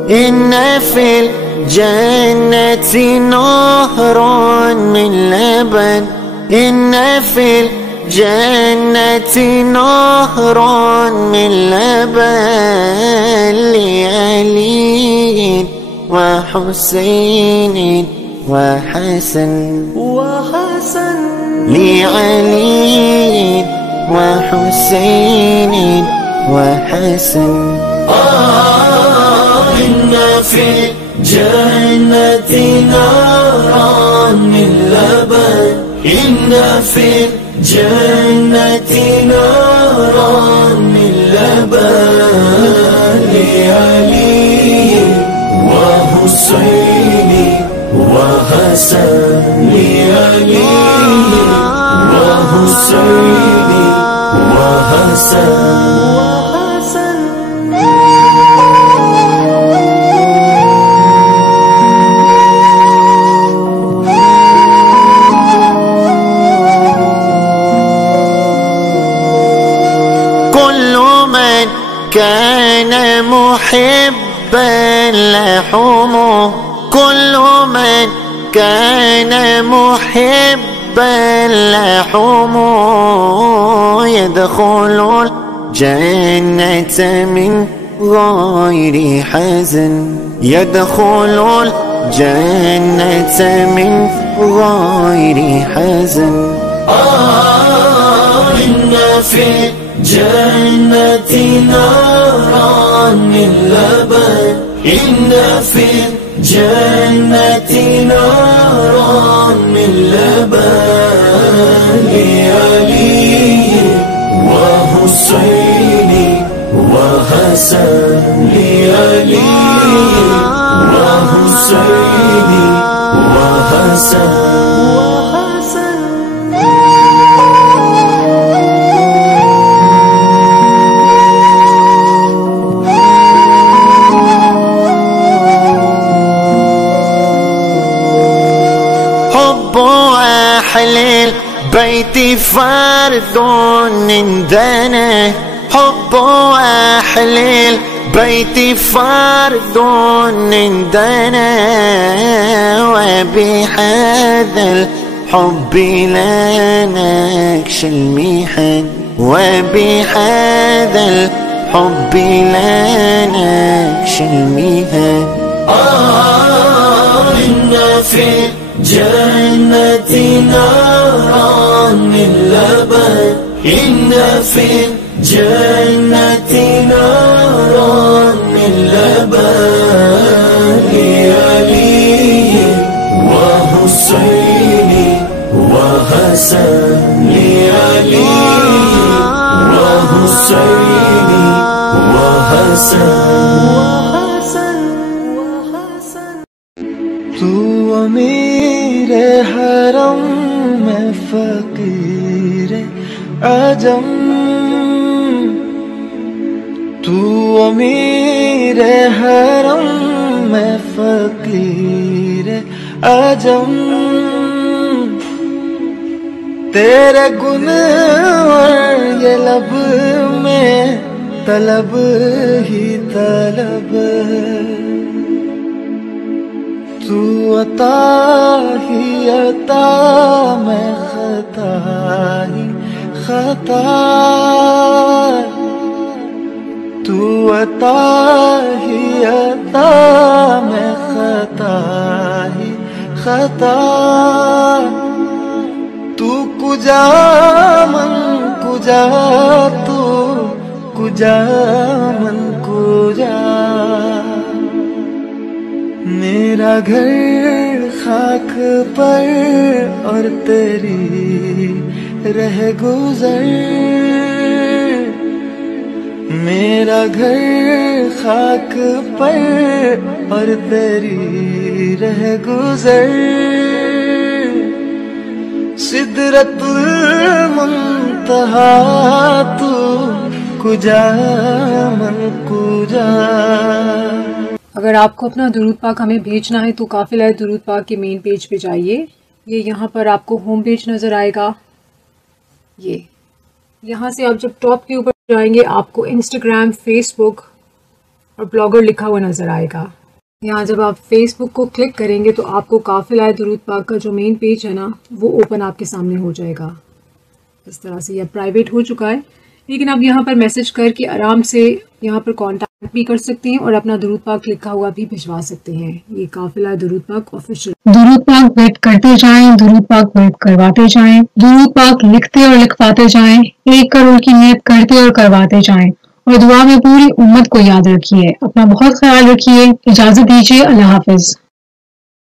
إن في الجنة نهرا من لبن، إن في الجنة نهرا من لبن لعلي وحسين وحسن لعلي وحسين وحسن. إن في الجنة نهرا من لبن، إن في الجنة نهرا من لبن لعلي وحسين وحسن لعلي وحسين وحسن. كان محبا لحمه، كل من كان محبا لحمه يدخل الجنة من غير حزن، يدخل الجنة من غير حزن. إن في الجنة نهرا من لبن، إن في الجنة نهرا من لبن لعلي وحسين وحسن لعلي وحسين وحسن. أهل البيت فرد عندنا، حب أهل البيت فرد عندنا، وبهذا الحب لا نخشى المحن، وبهذا الحب لا نخشى المحن. إن في الجنة نهرا من لبن، إن في الجنة نهرا من لبن لعلي وحسين وحسن لعلي وحسين وحسن. तू मेरे हरम में फकीर आजम, तू मेरे हरम में फकीर आजम, तेरे गुनहगार ये लब में तलब ही तलब, तू अता ही अता मैं खता ही खता, तू अता ही अता मैं खता ही खता, तू कुजा मन कुजा, तू कुजा मन कुजा, मेरा घर खाक पर और तेरी रह गुजर, मेरा घर खाक पर और तेरी रह गुजर, सिदरतुल मुंतहा तू कुजा मन कुजा। अगर आपको अपना दुरूद पाक हमें भेजना है तो काफिला दुरूद पाक के मेन पेज पे जाइए। ये यहाँ पर आपको होम पेज नज़र आएगा। ये यहाँ से आप जब टॉप के ऊपर जाएंगे आपको इंस्टाग्राम, फेसबुक और ब्लॉगर लिखा हुआ नज़र आएगा। यहाँ जब आप फेसबुक को क्लिक करेंगे तो आपको काफिला दुरूद पाक का जो मेन पेज है ना वो ओपन आपके सामने हो जाएगा। इस तरह से यह प्राइवेट हो चुका है, लेकिन आप यहाँ पर मैसेज करके आराम से यहाँ पर कांटेक्ट भी कर सकते हैं और अपना दुरूद पाक लिखा हुआ भी भिजवा सकते हैं। ये काफिला दुरूद पाक ऑफिशियल। दुरूद पाक वेट करते जाएं, दुरूद पाक वेट करवाते जाएं, दुरूद पाक लिखते और लिखवाते जाएं, 1 करोड़ की नियत करते और करवाते जाएं और दुआ में पूरी उम्मत को याद रखिए। अपना बहुत ख्याल रखिए। इजाजत दीजिए। अल्लाह हाफिज।